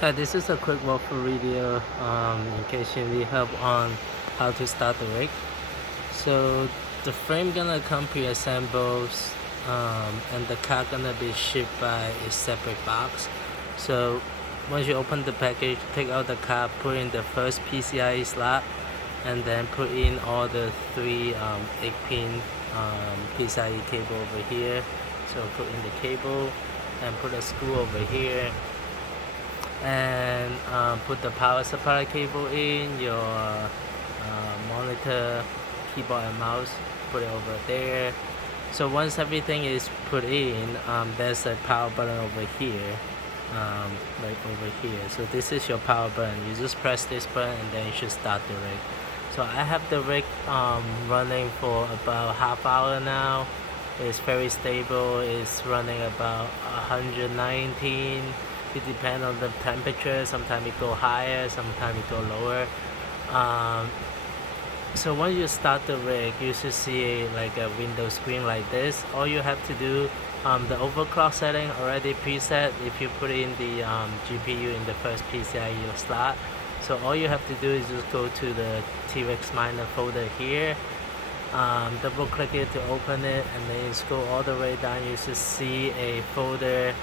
Hi, this is a quick walkthrough video in case you need help on how to start the rig. So the frame gonna come pre-assembled, and the car gonna be shipped by a separate box. So once you open the package, take out the car, put in the first PCIe slot, and then put in all the three 8-pin PCIe cable over here. So put in the cable and put a screw over here, and put the power supply cable in your monitor, keyboard and mouse, put it over there. So once everything is put in, there's a power button over here, right over here. So this is your power button. You just press this button and then you should start the rig. So I have the rig running for about half hour now. It's very stable. It's running about 119. It depends on the temperature. Sometimes it go higher, sometimes it go lower. So when you start the rig, you should see like a window screen like this. All you have to do, the overclock setting already preset if you put in the GPU in the first PCIe slot. So all you have to do is just go to the T-Rex Miner folder here, double click it to open it, and then you scroll all the way down. You should see a folder.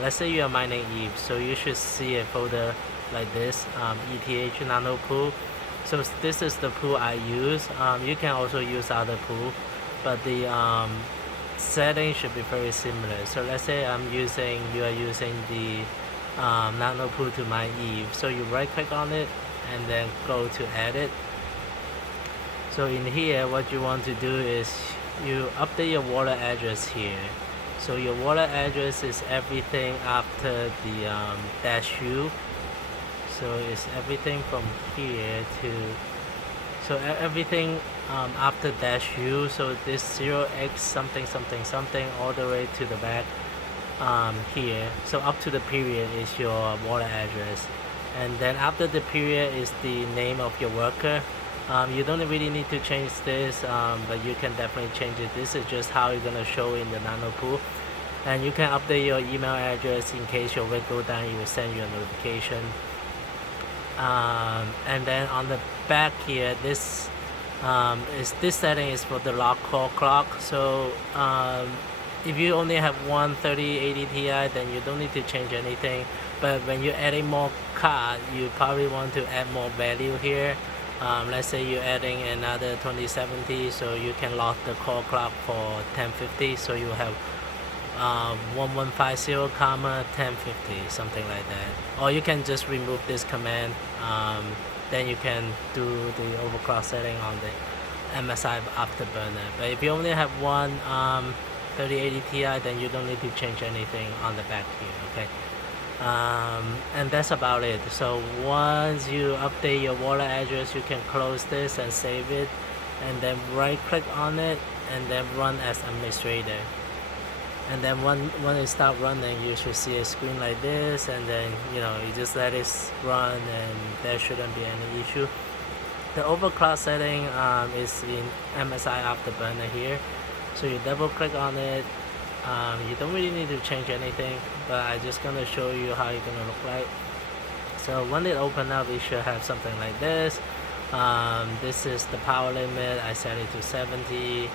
Let's say you are mining ETH, so you should see a folder like this, ETH Nano Pool. So this is the pool I use. You can also use other pool, but the setting should be very similar. So let's say you are using the Nano Pool to mine ETH. So you right click on it and then go to edit. So in here, what you want to do is you update your wallet address here. So your wallet address is everything after the -u. So it's everything from here to, so everything after -u. So this 0x something something something all the way to the back here. So up to the period is your wallet address, and then after the period is the name of your worker. You don't really need to change this, but you can definitely change it. This is just how you're gonna show in the Nano Pool. And you can update your email address in case your rig go down, it will send you a notification. And then on the back here, this setting is for the log call clock. So if you only have one 3080 Ti, then you don't need to change anything. But when you're adding more card, you probably want to add more value here. Let's say you're adding another 2070, so you can lock the call clock for 1050, so you have 1150 comma 1050, something like that. Or you can just remove this command, then you can do the overclock setting on the MSI Afterburner. But if you only have one 3080 Ti, then you don't need to change anything on the back here, okay? And that's about it. So once you update your wallet address, you can close this and save it, and then right click on it and then run as administrator. And then when it start running, you should see a screen like this, and then you just let it run and there shouldn't be any issue. The overclock setting is in MSI Afterburner here. So you double click on it. You don't really need to change anything, but I'm just gonna show you how it's gonna look like. So when it open up, it should have something like this. This is the power limit. I set it to 70.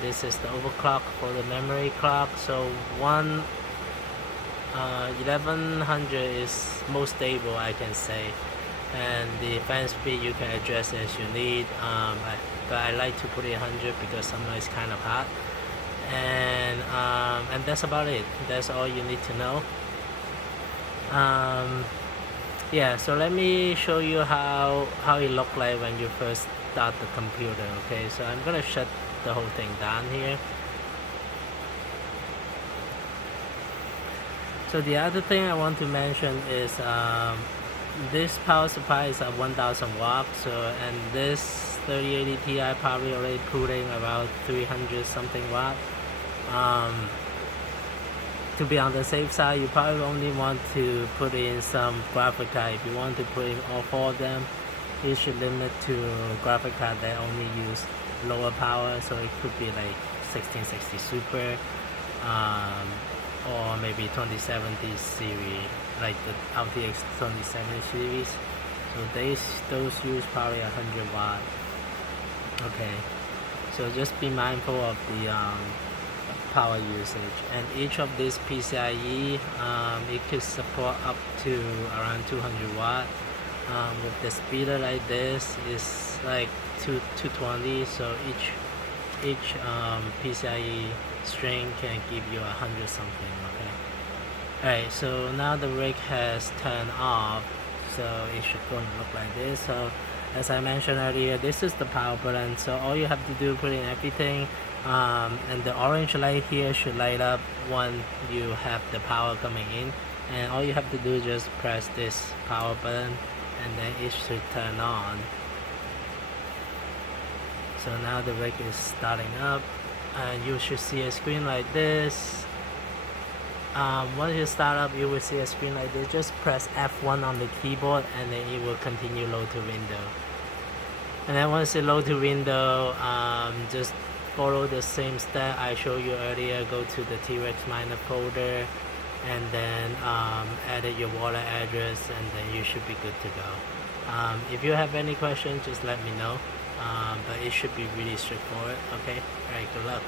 This is the overclock for the memory clock. So 1100 is most stable, I can say. And the fan speed you can adjust as you need. But I like to put it 100 because summer is kind of hot. And that's about it. That's all you need to know. Yeah, so let me show you how it look like when you first start the computer. Okay, so I'm gonna shut the whole thing down here. So the other thing I want to mention is this power supply is at 1000 watts. So and this 3080 Ti probably already putting about 300 something watt. To be on the safe side, you probably only want to put in some graphic card. If you want to put in all four of them, you should limit to graphic card that only use lower power. So it could be like 1660 Super, or maybe 2070 series, like the RTX 2070 series. So those use probably 100 watt. Okay, so just be mindful of the power usage. And each of these PCIe, it could support up to around 200 watt. With the speeder like this is like 220, so each PCIe string can give you 100 something. Okay. Alright, so now the rig has turned off, so it should go and look like this. So as I mentioned earlier, this is the power button, so all you have to do, put in everything, and the orange light here should light up when you have the power coming in, and all you have to do is just press this power button and then it should turn on. So now the rig is starting up and you should see a screen like this. Once you start up, you will see a screen like this. Just press F1 on the keyboard and then it will continue load to window. And then once it load to window, just follow the same step I showed you earlier. Go to the T-Rex Miner folder and then edit your wallet address, and then you should be good to go. If you have any questions, just let me know, but it should be really straightforward. Okay, alright, good luck.